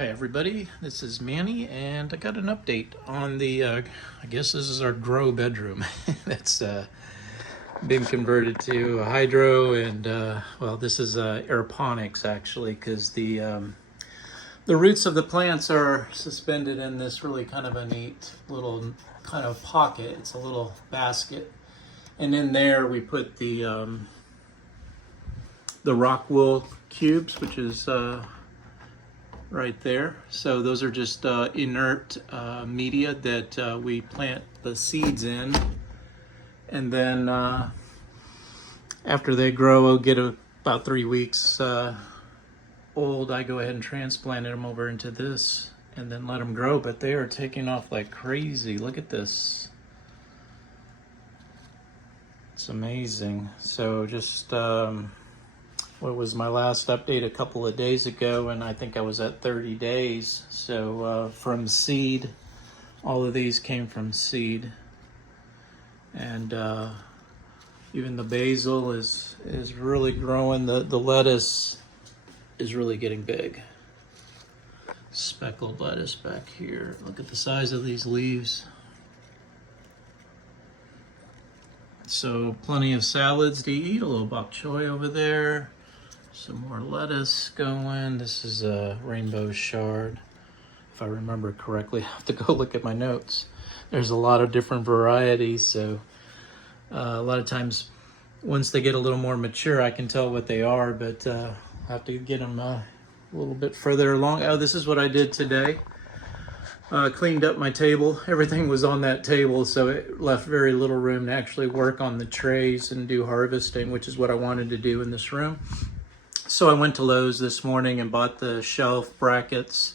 Hi everybody, this is Manny and I got an update on the, I guess this is our grow bedroom. That's been converted to a hydro and, well, this is aeroponics actually, because the roots of the plants are suspended in this really kind of a neat little kind of pocket. It's a little basket. And in there we put the rock wool cubes, which is right there. So those are just inert media that we plant the seeds in, and then after they grow, get about 3 weeks old, I go ahead and transplant them over into this and then let them grow. But they are taking off like crazy. Look at this. It's amazing. So just what was my last update a couple of days ago, and I think I was at 30 days. So from seed, all of these came from seed, and even the basil is really growing. The lettuce is really getting big. Speckled lettuce back here. Look at the size of these leaves. So plenty of salads to eat. A little bok choy over there. Some more lettuce going. This is a rainbow chard, if I remember correctly. I have to go look at my notes. There's a lot of different varieties, so a lot of times once they get a little more mature, I can tell what they are, but I'll have to get them a little bit further along. Oh, this is what I did today. Cleaned up my table. Everything was on that table, so it left very little room to actually work on the trays and do harvesting, which is what I wanted to do in this room. So I went to Lowe's this morning and bought the shelf brackets,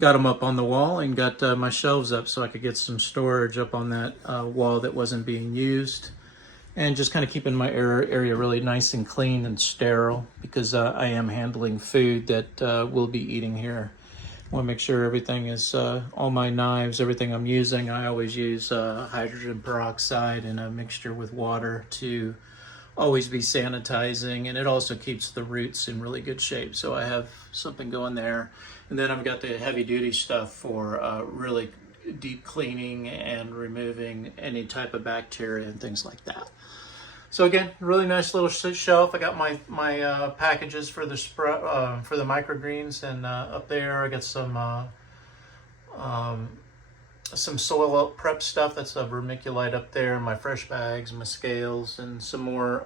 got them up on the wall, and got my shelves up so I could get some storage up on that wall that wasn't being used. And just kind of keeping my area really nice and clean and sterile, because I am handling food that we'll be eating here. I want to make sure everything is, all my knives, everything I'm using, I always use hydrogen peroxide in a mixture with water to always be sanitizing, and it also keeps the roots in really good shape. So I have something going there, and then I've got the heavy duty stuff for really deep cleaning and removing any type of bacteria and things like that. So again, really nice little shelf. I got my packages for the microgreens, and up there I got some soil prep stuff. That's a vermiculite up there, my fresh bags, my scales, and some more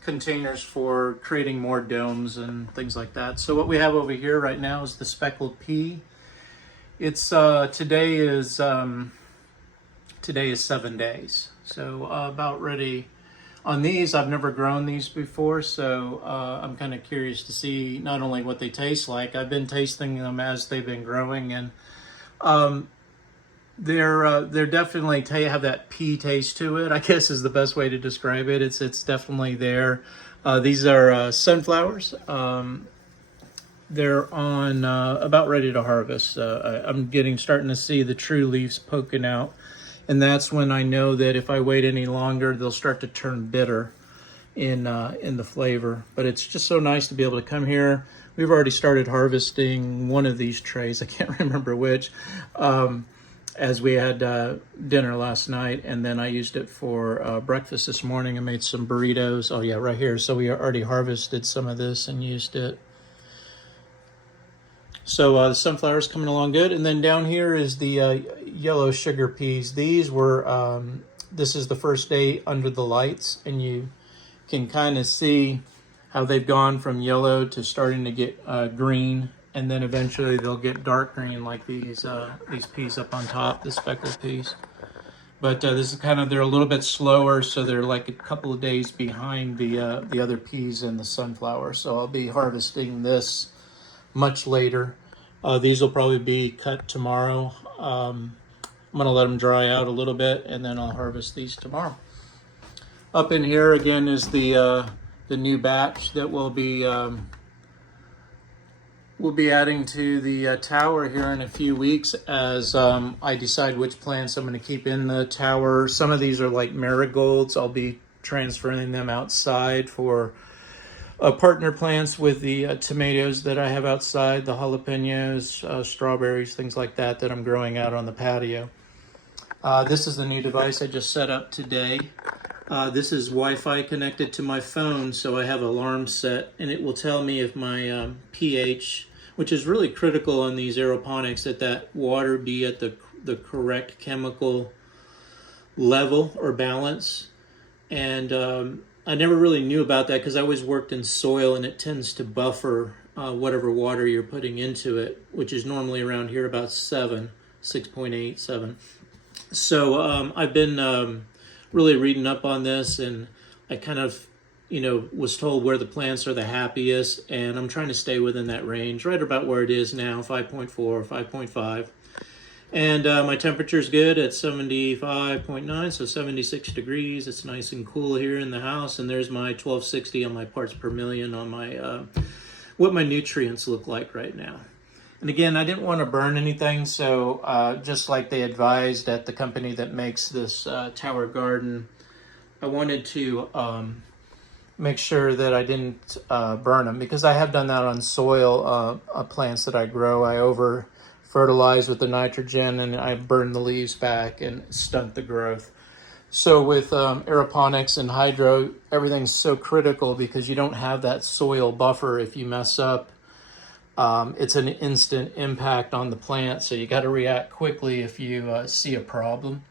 containers for creating more domes and things like that. So what we have over here right now is the speckled pea. It's today is 7 days, so about ready. On these, I've never grown these before, so I'm kind of curious to see not only what they taste like. I've been tasting them as they've been growing, and they're definitely have that pea taste to it, I guess is the best way to describe it. It's definitely there. These are sunflowers. They're on about ready to harvest. I'm starting to see the true leaves poking out, and that's when I know that if I wait any longer, they'll start to turn bitter in the flavor. But it's just so nice to be able to come here. We've already started harvesting one of these trays. I can't remember which. As we had dinner last night, and then I used it for breakfast this morning. I made some burritos. Oh yeah, right here. So we already harvested some of this and used it. So the sunflower's coming along good. And then down here is the yellow sugar peas. These were, this is the first day under the lights, and you can kind of see how they've gone from yellow to starting to get green. And then eventually they'll get dark green like these peas up on top, the speckled peas. But this is they're a little bit slower, so they're like a couple of days behind the other peas and the sunflower. So I'll be harvesting this much later. These will probably be cut tomorrow. I'm gonna let them dry out a little bit, and then I'll harvest these tomorrow. Up in here again is the new batch that we'll be adding to the tower here in a few weeks, as I decide which plants I'm going to keep in the tower. Some of these are like marigolds. I'll be transferring them outside for partner plants with the tomatoes that I have outside, the jalapenos, strawberries, things like that that I'm growing out on the patio. This is the new device I just set up today. This is Wi-Fi connected to my phone, so I have alarms set, and it will tell me if my pH, which is really critical on these aeroponics, that water be at the correct chemical level or balance. And I never really knew about that because I always worked in soil, and it tends to buffer whatever water you're putting into it, which is normally around here about 6.8, 7. So I've been really reading up on this, and I kind of, was told where the plants are the happiest, and I'm trying to stay within that range, right about where it is now, 5.4, 5.5. And my temperature is good at 75.9, so 76 degrees. It's nice and cool here in the house, and there's my 1260 on my parts per million on my what my nutrients look like right now. And again, I didn't want to burn anything, so just like they advised at the company that makes this Tower Garden, I wanted to make sure that I didn't burn them, because I have done that on soil plants that I grow. I over fertilize with the nitrogen, and I burn the leaves back and stunt the growth. So with aeroponics and hydro, everything's so critical because you don't have that soil buffer. If you mess up, it's an instant impact on the plant, so you got to react quickly if you see a problem.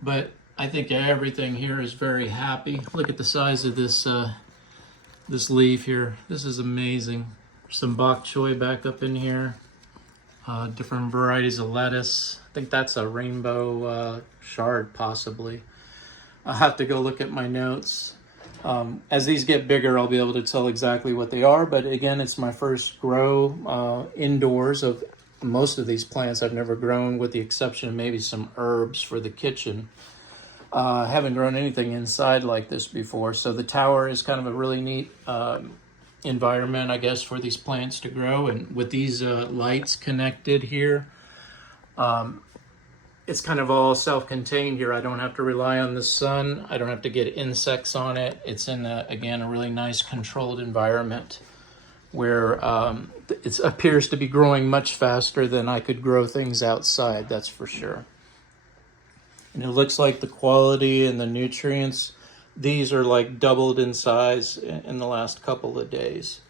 But I think everything here is very happy. Look at the size of this this leaf here. This is amazing. Some bok choy back up in here. Different varieties of lettuce. I think that's a rainbow shard, possibly. I'll have to go look at my notes. As these get bigger, I'll be able to tell exactly what they are. But again, it's my first grow indoors of most of these plants I've never grown, with the exception of maybe some herbs for the kitchen. I haven't grown anything inside like this before. So the tower is kind of a really neat environment, I guess, for these plants to grow. And with these lights connected here, it's kind of all self-contained here. I don't have to rely on the sun. I don't have to get insects on it. It's in, again, a really nice controlled environment where it appears to be growing much faster than I could grow things outside, that's for sure. And it looks like the quality and the nutrients, these are like doubled in size in the last couple of days.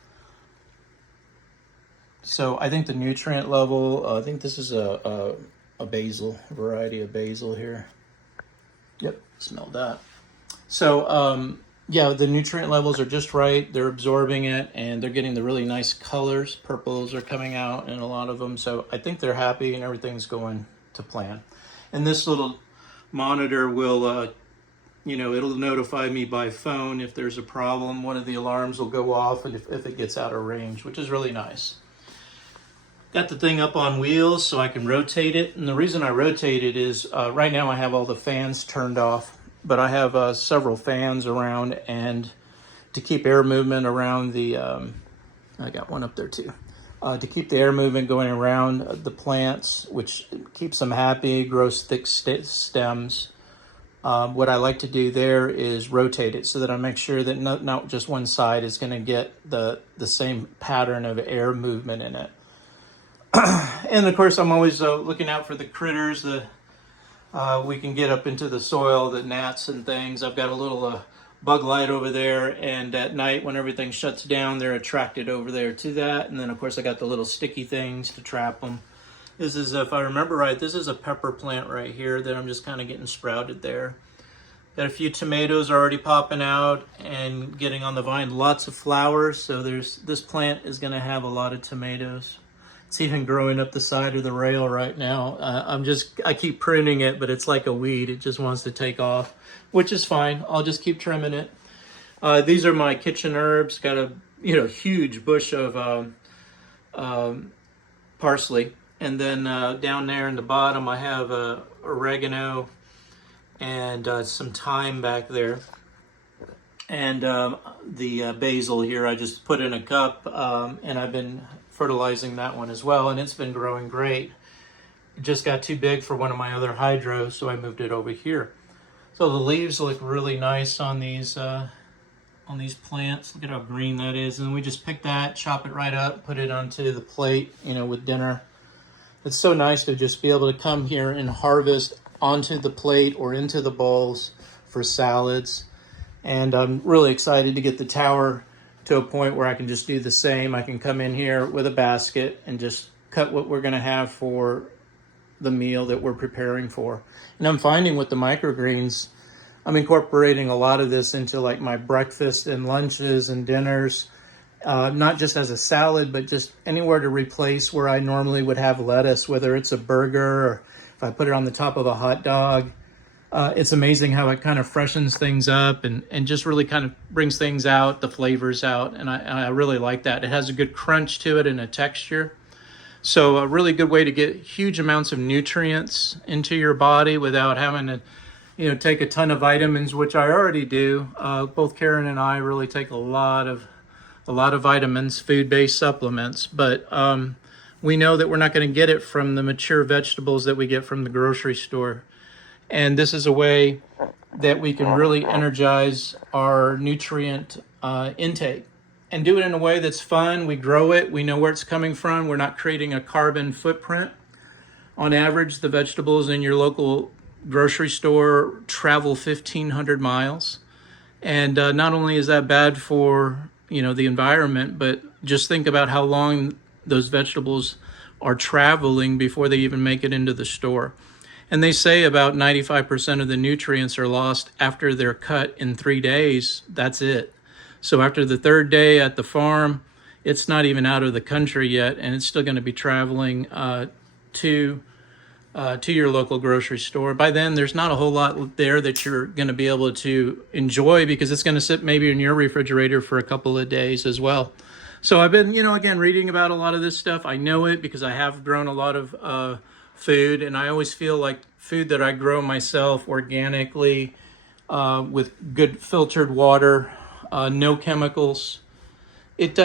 So I think the nutrient level, I think this is a basil, variety of basil here. Yep, smell that. So yeah, the nutrient levels are just right. They're absorbing it, and they're getting the really nice colors. Purples are coming out in a lot of them. So I think they're happy and everything's going to plan. And this little monitor will, it'll notify me by phone if there's a problem. One of the alarms will go off, and if it gets out of range, which is really nice. Got the thing up on wheels so I can rotate it. And the reason I rotate it is right now I have all the fans turned off, but I have several fans around, and to keep air movement around the, I got one up there too. To keep the air movement going around the plants, which keeps them happy, grows thick stems. What I like to do there is rotate it so that I make sure that not just one side is going to get the same pattern of air movement in it. And of course, I'm always looking out for the critters. We can get up into the soil, the gnats and things. I've got a little bug light over there, and at night when everything shuts down, they're attracted over there to that. And then of course I got the little sticky things to trap them. This is, if I remember right, this is a pepper plant right here that I'm just kind of getting sprouted there. Got a few tomatoes already popping out and getting on the vine. Lots of flowers, so this plant is going to have a lot of tomatoes. It's even growing up the side of the rail right now. I keep pruning it, but it's like a weed. It just wants to take off, which is fine. I'll just keep trimming it. These are my kitchen herbs. Got a huge bush of parsley, and then down there in the bottom I have oregano and some thyme back there, and the basil here I just put in a cup, and I've been fertilizing that one as well, and it's been growing great. It just got too big for one of my other hydros, so I moved it over here. So the leaves look really nice on these on these plants. Look at how green that is. And we just pick that, chop it right up, put it onto the plate, you know, with dinner. It's so nice to just be able to come here and harvest onto the plate or into the bowls for salads. And I'm really excited to get the tower to a point where I can just do the same. I can come in here with a basket and just cut what we're going to have for the meal that we're preparing for. And I'm finding with the microgreens, I'm incorporating a lot of this into like my breakfast and lunches and dinners, not just as a salad, but just anywhere to replace where I normally would have lettuce, whether it's a burger or if I put it on the top of a hot dog. It's amazing how it kind of freshens things up and just really kind of brings things out, the flavors out. And I really like that. It has a good crunch to it and a texture. So a really good way to get huge amounts of nutrients into your body without having to, you know, take a ton of vitamins, which I already do. Both Karen and I really take a lot of vitamins, food-based supplements, but we know that we're not going to get it from the mature vegetables that we get from the grocery store. And this is a way that we can really energize our nutrient intake and do it in a way that's fun. We grow it. We know where it's coming from. We're not creating a carbon footprint. On average, the vegetables in your local grocery store travel 1,500 miles. And not only is that bad for, you know, the environment, but just think about how long those vegetables are traveling before they even make it into the store. And they say about 95% of the nutrients are lost after they're cut in 3 days. That's it. So after the third day at the farm, it's not even out of the country yet, and it's still going to be traveling to your local grocery store. By then, there's not a whole lot there that you're going to be able to enjoy because it's going to sit maybe in your refrigerator for a couple of days as well. So I've been, you know, again, reading about a lot of this stuff. I know it because I have grown a lot of food, and I always feel like food that I grow myself organically with good filtered water, no chemicals, it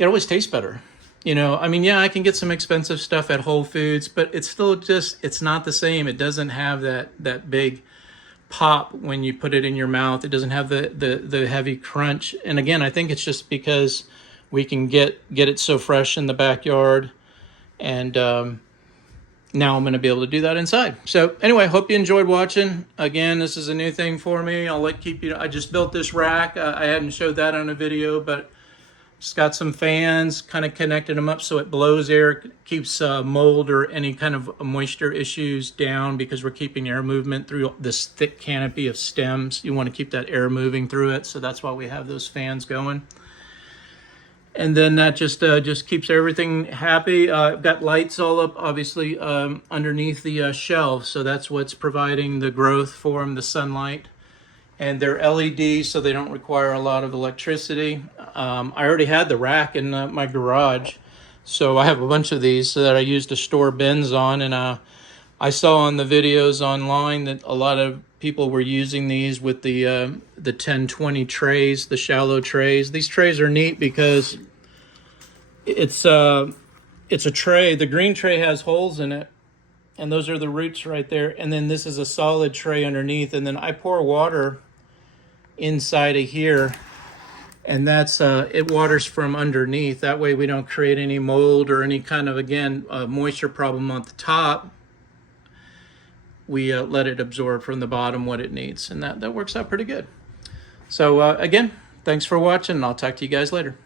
always tastes better. You know, I mean, yeah, I can get some expensive stuff at Whole Foods, but it's still just, it's not the same. It doesn't have that big pop when you put it in your mouth. It doesn't have the heavy crunch. And again, I think it's just because we can get it so fresh in the backyard. And now I'm going to be able to do that inside. So anyway, hope you enjoyed watching. Again, this is a new thing for me. I just built this rack. I hadn't showed that on a video, but it's got some fans, kind of connected them up so it blows air, keeps mold or any kind of moisture issues down because we're keeping air movement through this thick canopy of stems. You want to keep that air moving through it, so that's why we have those fans going. And then that just keeps everything happy. I've got lights all up, obviously, underneath the shelves, so that's what's providing the growth for them, the sunlight. And they're LED, so they don't require a lot of electricity. I already had the rack in my garage, so I have a bunch of these that I use to store bins on. And I saw on the videos online that a lot of people were using these with the 10-20 trays, the shallow trays. These trays are neat because it's a tray. The green tray has holes in it, and those are the roots right there. And then this is a solid tray underneath. And then I pour water inside of here, and that's it waters from underneath. That way we don't create any mold or any kind of, again, moisture problem on the top. We let it absorb from the bottom what it needs, and that works out pretty good. So again, thanks for watching, and I'll talk to you guys later.